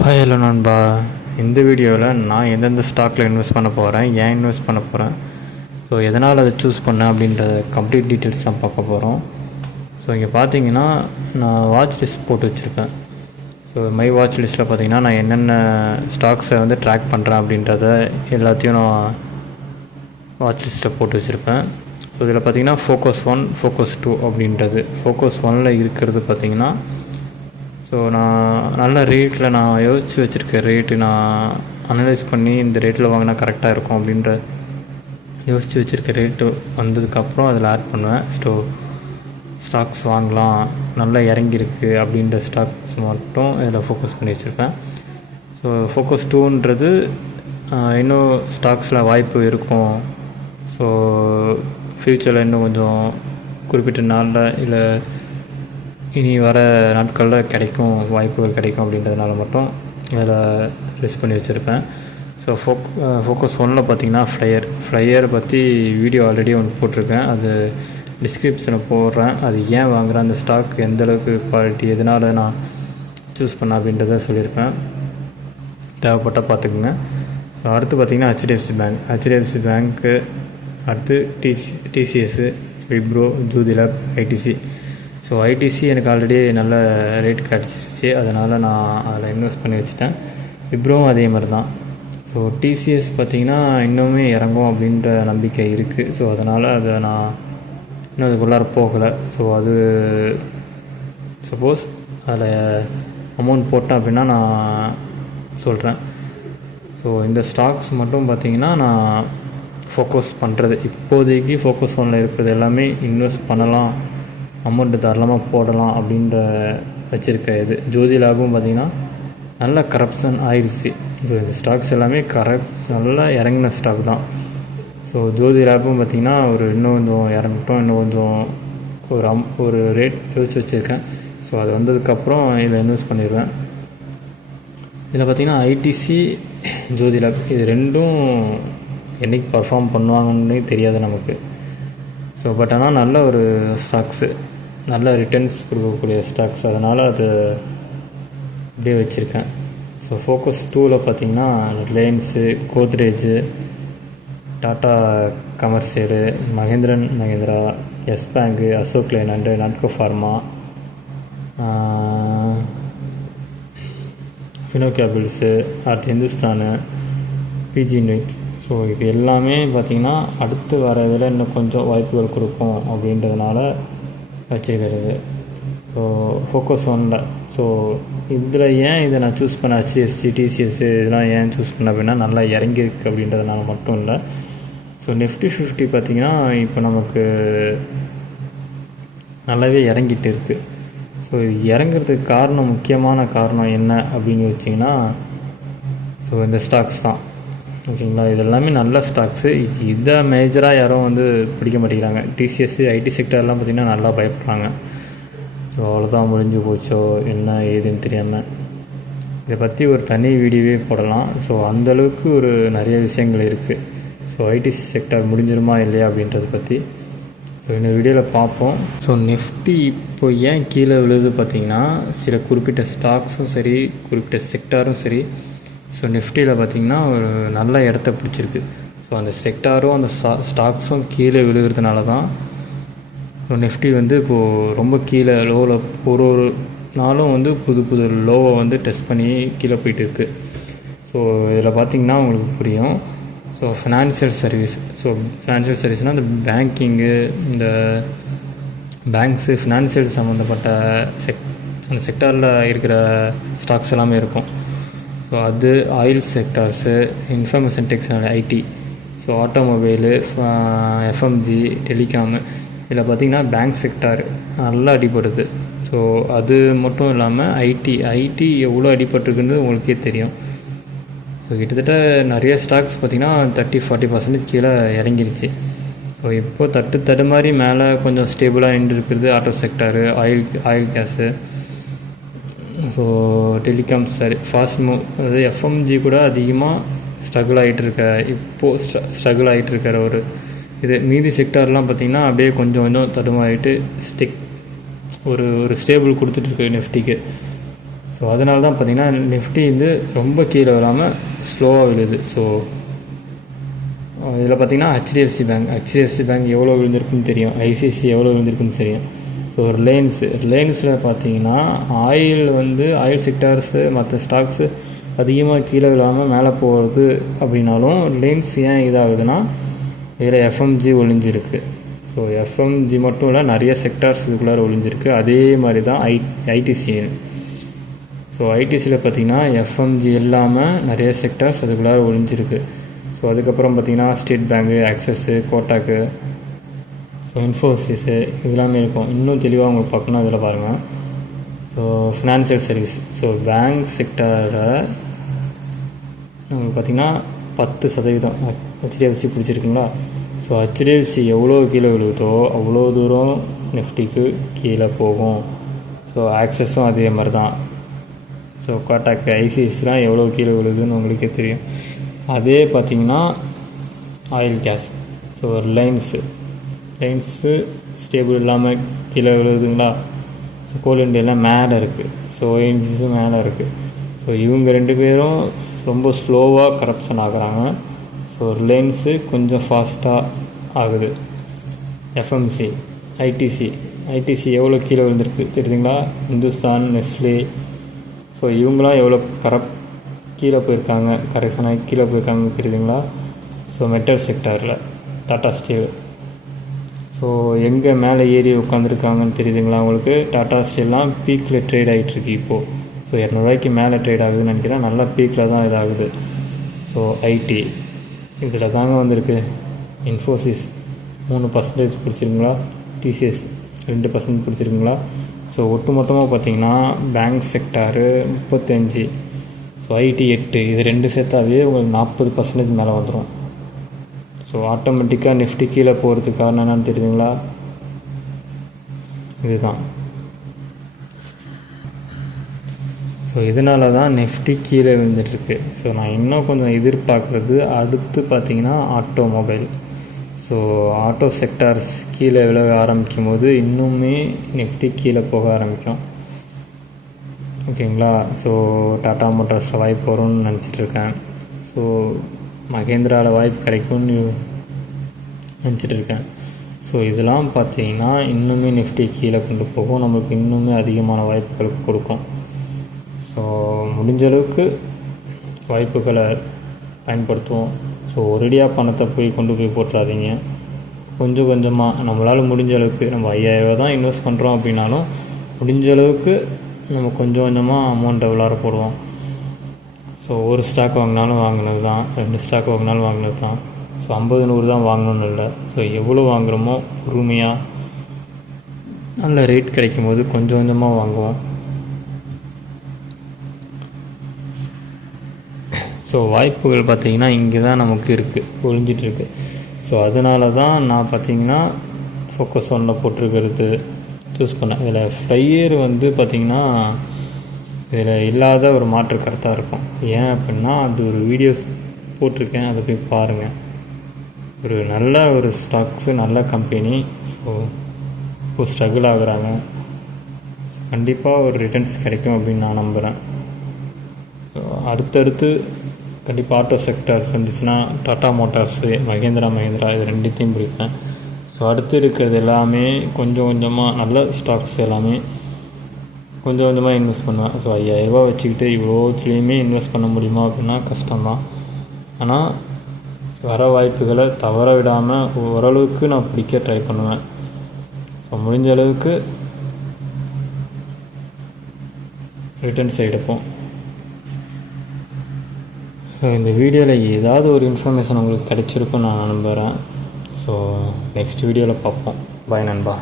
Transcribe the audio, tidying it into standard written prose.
Hi hello நண்பா. இந்த வீடியோவில் நான் எந்தெந்த ஸ்டாக்கில் இன்வெஸ்ட் பண்ண போகிறேன், ஏன் இன்வெஸ்ட் பண்ண போகிறேன், ஸோ எதனால் அதை சூஸ் பண்ணேன் அப்படின்ற கம்ப்ளீட் டீட்டெயில்ஸ் தான் பார்க்க போகிறோம். ஸோ இங்கே பார்த்தீங்கன்னா நான் வாட்ச் லிஸ்ட் போட்டு வச்சுருக்கேன். ஸோ மை வாட்ச் லிஸ்ட்டில் பார்த்தீங்கன்னா நான் என்னென்ன ஸ்டாக்ஸை வந்து ட்ராக் பண்ணுறேன் அப்படின்றத எல்லாத்தையும் நான் வாட்ச் லிஸ்ட்டை போட்டு வச்சுருப்பேன். ஸோ இதில் பார்த்தீங்கன்னா ஃபோக்கஸ் 1, ஃபோக்கஸ் 2 அப்படின்றது. ஃபோக்கஸ் 1ல் இருக்கிறது பார்த்தீங்கன்னா ஸோ நான் நல்ல ரேட்டில் நான் யோசித்து வச்சுருக்கேன். ரேட்டு நான் அனலைஸ் பண்ணி இந்த ரேட்டில் வாங்கினா கரெக்டாக இருக்கும் அப்படின்ற யோசித்து வச்சுருக்க ரேட்டு வந்ததுக்கப்புறம் அதில் ஆட் பண்ணுவேன். ஸ்டாக்ஸ் வாங்கலாம், நல்லா இறங்கியிருக்கு அப்படின்ற ஸ்டாக்ஸ் மட்டும் இதில் ஃபோக்கஸ் பண்ணி வச்சுருப்பேன். ஸோ ஃபோக்கஸ் 2ன்றது இன்னும் ஸ்டாக்ஸில் வாய்ப்பு இருக்கும், ஸோ ஃப்யூச்சரில் இன்னும் கொஞ்சம் குறிப்பிட்ட நாளில் இல்லை இனி வர நாட்களில் கிடைக்கும், வாய்ப்புகள் கிடைக்கும் அப்படின்றதுனால மட்டும் அதில் லிஸ்ட் பண்ணி வச்சுருப்பேன். ஸோ ஃபோக்கஸ் 1ல் பார்த்திங்கன்னா ஃப்ளையர் பற்றி வீடியோ ஆல்ரெடி ஒன்று போட்டிருக்கேன், அது டிஸ்கிரிப்ஷனில் போடுறேன். அது ஏன் வாங்குகிறேன், அந்த ஸ்டாக் எந்தளவுக்கு குவாலிட்டி, எதனால் நான் சூஸ் பண்ணேன் அப்படின்றத சொல்லியிருப்பேன், தேவைப்பட்டால் பார்த்துக்குங்க. ஸோ அடுத்து பார்த்திங்கன்னா ஹெச்டிஎஃப்சி பேங்க்கு, அடுத்து டிசிஎஸ்ஸு, விப்ரோ, ஜோதி லேப், ஐடிசி. ஸோ ஐடிசி எனக்கு ஆல்ரெடி நல்ல ரேட் கிடச்சிருச்சு, அதனால் நான் அதில் இன்வெஸ்ட் பண்ணி வச்சுட்டேன். விப்ரோவும் அதே மாதிரி தான். ஸோ டிசிஎஸ் பார்த்திங்கன்னா இன்னுமே இறங்கும் அப்படின்ற நம்பிக்கை இருக்குது. ஸோ அதனால் அதை நான் இன்னும் அதுக்குள்ளார போகலை. ஸோ அது சப்போஸ் அதில் அமௌண்ட் போட்டேன் அப்படின்னா நான் சொல்கிறேன். ஸோ இந்த ஸ்டாக்ஸ் மட்டும் பார்த்திங்கன்னா நான் ஃபோக்கஸ் பண்ணுறது, இப்போதைக்கு ஃபோக்கஸ் 1ல் இருக்கிறது எல்லாமே இன்வெஸ்ட் பண்ணலாம், அமௌண்ட்டு தாராளமாக போடலாம் அப்படின்ற வச்சுருக்க இது. ஜோதி லேபும் பார்த்திங்கன்னா நல்ல கரப்ஷன் ஆயிடுச்சு. ஸோ இந்த ஸ்டாக்ஸ் எல்லாமே நல்லா இறங்கின ஸ்டாக் தான். ஸோ ஜோதி லேபும் பார்த்திங்கன்னா இன்னும் கொஞ்சம் இறங்கட்டும், இன்னும் கொஞ்சம் ஒரு ரேட் யோசிச்சு வச்சுருக்கேன். ஸோ அது வந்ததுக்கப்புறம் இதில் இன்வெஸ்ட் பண்ணிடுவேன். இதில் பார்த்திங்கன்னா ஐடிசி, ஜோதி லேப் இது ரெண்டும் என்றைக்கு பர்ஃபார்ம் பண்ணுவாங்கன்னே தெரியாது நமக்கு. ஸோ பட் ஆனால் நல்ல ஒரு ஸ்டாக்ஸு, நல்ல ரிட்டர்ன்ஸ் கொடுக்கக்கூடிய ஸ்டாக்ஸ், அதனால் அது அப்படியே வச்சுருக்கேன். ஸோ ஃபோக்கஸ் 2ல் பார்த்திங்கன்னா Reliance, Godrej, Tata commercial, Mahindra, yes bank, Ashok Leyland, Natco pharma, Fino cables, அடுத்து ஹிந்துஸ்தானு, பிஜி நெட். ஸோ இது எல்லாமே பார்த்திங்கன்னா அடுத்து வர இதில் இன்னும் கொஞ்சம் வாய்ப்புகள் கொடுக்கும் அப்படின்றதுனால வச்சுக்கிறது. ஸோ ஃபோக்கஸ் 1ல். ஸோ இதில் ஏன் இதை நான் சூஸ் பண்ண, ஹெச்டிஎஃப்சி, டிசிஎஸ் இதெல்லாம் ஏன் சூஸ் பண்ண அப்படின்னா நல்லா இறங்கியிருக்கு அப்படின்றதுனால மட்டும் இல்லை. ஸோ நிஃப்டி 50 பார்த்திங்கன்னா இப்போ நமக்கு நல்லாவே இறங்கிட்டு இருக்குது. ஸோ இறங்குறதுக்கு காரணம், முக்கியமான காரணம் என்ன அப்படின்னு வச்சிங்கன்னா ஸோ இந்த ஸ்டாக்ஸ் தான். ஓகேங்களா, இது எல்லாமே நல்ல ஸ்டாக்ஸு. இதை மேஜராக யாரும் வந்து பிடிக்க மாட்டேங்கிறாங்க. டிசிஎஸ்ஸு, ஐடி செக்டர்லாம் பார்த்திங்கன்னா நல்லா பயப்படுறாங்க. ஸோ அவ்வளோதான், முடிஞ்சு போச்சோ என்ன ஏதுன்னு தெரியாமல். இதை பற்றி ஒரு தனி வீடியோவே போடலாம். ஸோ அந்தளவுக்கு நிறைய விஷயங்கள் இருக்குது. ஸோ ஐடி செக்டர் முடிஞ்சிருமா இல்லையா அப்படின்றத பற்றி ஸோ இன்னொரு வீடியோவில் பார்ப்போம். ஸோ நிஃப்டி இப்போ ஏன் கீழே விழுது பார்த்திங்கன்னா சில குறிப்பிட்ட ஸ்டாக்ஸும் சரி, குறிப்பிட்ட செக்டாரும் சரி, ஸோ நிஃப்டியில் பார்த்திங்கன்னா ஒரு நல்ல இடத்த பிடிச்சிருக்கு. ஸோ அந்த செக்டாரும் அந்த ஸ்டாக்ஸும் கீழே விழுகிறதுனால தான் ஸோ நிஃப்டி வந்து இப்போது ரொம்ப கீழே லோவில் ஒரு நாளும் வந்து புது லோவை வந்து டெஸ்ட் பண்ணி கீழே போயிட்டு இருக்குது. ஸோ இதில் பார்த்திங்கன்னா உங்களுக்கு புரியும். ஸோ ஃபினான்ஷியல் சர்வீஸ்னால் இந்த பேங்கிங்கு, இந்த பேங்க்ஸு, ஃபினான்ஷியல் சம்மந்தப்பட்ட அந்த செக்டாரில் இருக்கிற ஸ்டாக்ஸ் எல்லாமே இருக்கும். ஸோ அது oil sectors, information technology, IT, so automobile, FMG, telecom, இதில் பார்த்திங்கன்னா பேங்க் செக்டார் நல்லா அடிபடுது. ஸோ அது மட்டும் இல்லாமல் ஐடி எவ்வளோ அடிபட்டுருக்குன்னு உங்களுக்கே தெரியும். ஸோ கிட்டத்தட்ட நிறைய ஸ்டாக்ஸ் பார்த்திங்கன்னா 30-40% கீழே இறங்கிருச்சு. ஸோ இப்போது தட்டு மாதிரி மேலே கொஞ்சம் ஸ்டேபிளாக நின்று இருக்கிறது auto sector, oil gas, so telecom, சரி ஃபாஸ்ட் மூவ், அதாவது எஃப்எம்ஜி கூட அதிகமாக ஸ்ட்ரகிள் ஆகிட்டு இருக்கிற ஒரு இது. மீதி செக்டார்லாம் பார்த்திங்கன்னா அப்படியே கொஞ்சம் தடுமாறிட்டு ஒரு ஸ்டேபிள் கொடுத்துட்ருக்கு நிஃப்டிக்கு. ஸோ ஸோ அதனால தான் பார்த்திங்கன்னா நிஃப்டி வந்து ரொம்ப கீழே வராமல் ஸ்லோவாக விழுது. ஸோ இதில் பார்த்திங்கன்னா ஹெச்டிஎஃப்சி பேங்க் எவ்வளோ விழுந்திருக்குன்னு தெரியும், ஐசிஐசி எவ்வளோ விழுந்திருக்குன்னு தெரியும். ஸோ ரிலையன்ஸில் பார்த்திங்கன்னா ஆயில் செக்டார்ஸு மற்ற ஸ்டாக்ஸு அதிகமாக கீழே விழாமல் மேலே போகிறது அப்படின்னாலும் ரிலையன்ஸ் ஏன் இதாகுதுன்னா இதில் எஃப்எம்ஜி ஒளிஞ்சிருக்கு. ஸோ எஃப்எம்ஜி மட்டும் இல்லை, நிறைய செக்டார்ஸ் இதுக்குள்ளார ஒளிஞ்சிருக்கு. அதே மாதிரி தான் ஐடிசி. ஸோ ஐடிசியில் பார்த்திங்கன்னா எஃப்எம்ஜி இல்லாமல் நிறைய செக்டார்ஸ் அதுக்குள்ளார ஒளிஞ்சிருக்கு. ஸோ அதுக்கப்புறம் பார்த்திங்கன்னா state bank, Axis, Kotak, so Infosys இதெல்லாமே இருக்கும். இன்னும் தெளிவாக உங்களுக்கு பார்க்கணும் அதில் பாருங்கள். So financial service, so bank செக்டரை உங்களுக்கு பார்த்திங்கன்னா 10% ஹெச்டிஎஃப்சி பிடிச்சிருக்குங்களா. ஸோ ஹெச்டிஎஃப்சி எவ்வளோ கீழே விழுகுதோ அவ்வளோ தூரம் நிஃப்டிக்கு கீழே போகும். ஸோ ஆக்சஸும் அதே மாதிரி தான். ஸோ கோட்டாக்கு, ஐசிஐசிலாம் எவ்வளோ கீழே விழுகுதுன்னு உங்களுக்கே தெரியும். அதே பார்த்திங்கன்னா oil case, so Reliance stable இல்லாமல் கீழே விழுகுதுங்களா. ஸோ கோல் இண்டியாலாம் மேலே இருக்குது, ஸோ ஓஎன்ஜிஸும் மேலே இருக்குது. ஸோ இவங்க 2 பேரும் ரொம்ப ஸ்லோவாக கரப்ஷன் ஆகுறாங்க. ஸோ ரிலையன்ஸு கொஞ்சம் ஃபாஸ்ட்டாக ஆகுது. எஃப்எம்சி, ஐடிசி எவ்வளோ கீழே விழுந்திருக்கு தெரியுதுங்களா. இந்துஸ்தான், நெஸ்லே, ஸோ இவங்களாம் எவ்வளோ கீழே போயிருக்காங்க, கரெக்ஷனாக கீழே போயிருக்காங்க தெரியுதுங்களா. ஸோ மெட்டல் செக்டாரில் டாடா ஸ்டீல், ஸோ எங்கே மேலே ஏறி உட்காந்துருக்காங்கன்னு தெரியுதுங்களா உங்களுக்கு. டாடா ஸ்டீல்லாம் பீக்கில் ட்ரேட் ஆகிட்டுருக்கு இப்போது. ஸோ 200 ரூபாய்க்கு மேலே ட்ரேட் ஆகுதுன்னு நினைக்கிறேன். நல்லா பீக்கில் தான் இதாகுது. ஸோ ஐடி இதில் தாங்க வந்திருக்கு. இன்ஃபோசிஸ் 3% பிடிச்சிருங்களா, டிசிஎஸ் 2% பிடிச்சிருக்குங்களா. ஸோ ஒட்டு மொத்தமாக பார்த்திங்கன்னா பேங்க் செக்டாரு 35, ஸோ ஐடி 8, இது 2 சேர்த்தாவே உங்களுக்கு 40% மேலே வந்துடும். ஸோ ஆட்டோமேட்டிக்காக நிஃப்டி கீழே போகிறதுக்கு காரணம் என்னன்னு தெரியுதுங்களா, இதுதான். ஸோ இதனால தான் நிஃப்டி கீழே விழுந்துட்டுருக்கு. ஸோ நான் இன்னும் கொஞ்சம் எதிர்பார்க்குறது அடுத்து பார்த்திங்கன்னா ஆட்டோமொபைல். ஸோ ஆட்டோ செக்டார்ஸ் கீழே விலக ஆரம்பிக்கும் போது இன்னுமே நிஃப்டி கீழே போக ஆரம்பிக்கும். ஓகேங்களா. ஸோ டாடா மோட்டார்ஸில் வாய்ப்பு வரும்னு நினச்சிட்ருக்கேன். ஸோ மகேந்திராவில் வாய்ப்பு கிடைக்கும்னு நினச்சிட்ருக்கேன். ஸோ இதெல்லாம் பார்த்திங்கன்னா இன்னுமே நிஃப்டி கீழே கொண்டு போகும், நம்மளுக்கு இன்னுமே அதிகமான வாய்ப்புகளுக்கு கொடுக்கும். ஸோ முடிஞ்ச அளவுக்கு வாய்ப்புகளை பயன்படுத்துவோம். ஸோ ஒரேடியாக பணத்தை கொண்டு போய் போட்டுறாதீங்க. கொஞ்சம் கொஞ்சமாக நம்மளால் முடிஞ்ச அளவுக்கு, நம்ம 5000 தான் இன்வெஸ்ட் பண்ணுறோம் அப்படின்னாலும் முடிஞ்ச அளவுக்கு நம்ம கொஞ்சம் கொஞ்சமாக அமௌண்ட்டை உள்ளார போடுவோம். ஸோ ஒரு ஸ்டாக் வாங்கினாலும் வாங்கினது தான், 2 ஸ்டாக் வாங்கினாலும் வாங்கினது தான். ஸோ 50, 100 தான் வாங்கணும்னு இல்லை. ஸோ எவ்வளோ வாங்குகிறோமோ பொறுமையாக நல்ல ரேட் கிடைக்கும் போது கொஞ்சம் கொஞ்சமாக வாங்குவோம். ஸோ வாய்ப்புகள் பார்த்திங்கன்னா இங்கே தான் நமக்கு இருக்குது, ஒழிஞ்சிட்ருக்கு. ஸோ அதனால தான் நான் பார்த்திங்கன்னா ஃபோக்கஸ் ஒன்னில் போட்டிருக்கிறது சூஸ் பண்ணேன். இதில் ஃப்ளையர் பார்த்திங்கன்னா இதில் இல்லாத ஒரு மாற்று கருத்தாக இருக்கும். ஏன் அப்படின்னா அது ஒரு வீடியோஸ் போட்டிருக்கேன், அதை போய் பாருங்கள். ஒரு நல்ல ஒரு ஸ்டாக்ஸு, நல்ல கம்பெனி. ஸோ இப்போ ஸ்ட்ரகிள் ஆகுறாங்க. கண்டிப்பாக ஒரு ரிட்டர்ன்ஸ் கிடைக்கும் அப்படின்னு நான் நம்புகிறேன். அடுத்தடுத்து கண்டிப்பாக ஆட்டோ செக்டர்ஸ் வந்துச்சுன்னா டாடா மோட்டார்ஸு, மகேந்திரா இது 2த்தையும் பிடிப்பேன். ஸோ அடுத்து இருக்கிறது எல்லாமே கொஞ்சம் கொஞ்சமாக நல்ல ஸ்டாக்ஸ் எல்லாமே கொஞ்சம் கொஞ்சமாக இன்வெஸ்ட் பண்ணுவேன். ஸோ 5000 ரூபா வச்சுக்கிட்டு இவ்வளோத்துலேயுமே இன்வெஸ்ட் பண்ண முடியுமா அப்படின்னா கஷ்டம்தான். ஆனால் வர வாய்ப்புகளை தவற விடாமல் ஓரளவுக்கு நான் பிடிக்க ட்ரை பண்ணுவேன். ஸோ முடிஞ்ச அளவுக்கு ரிட்டர்ன்ஸ் எடுப்போம். ஸோ இந்த வீடியோவில் ஏதாவது ஒரு இன்ஃபர்மேஷன் உங்களுக்கு கிடைச்சிருக்குன்னு நான் நம்புகிறேன். ஸோ நெக்ஸ்ட் வீடியோவில் பார்ப்போம். பாய் நண்பா.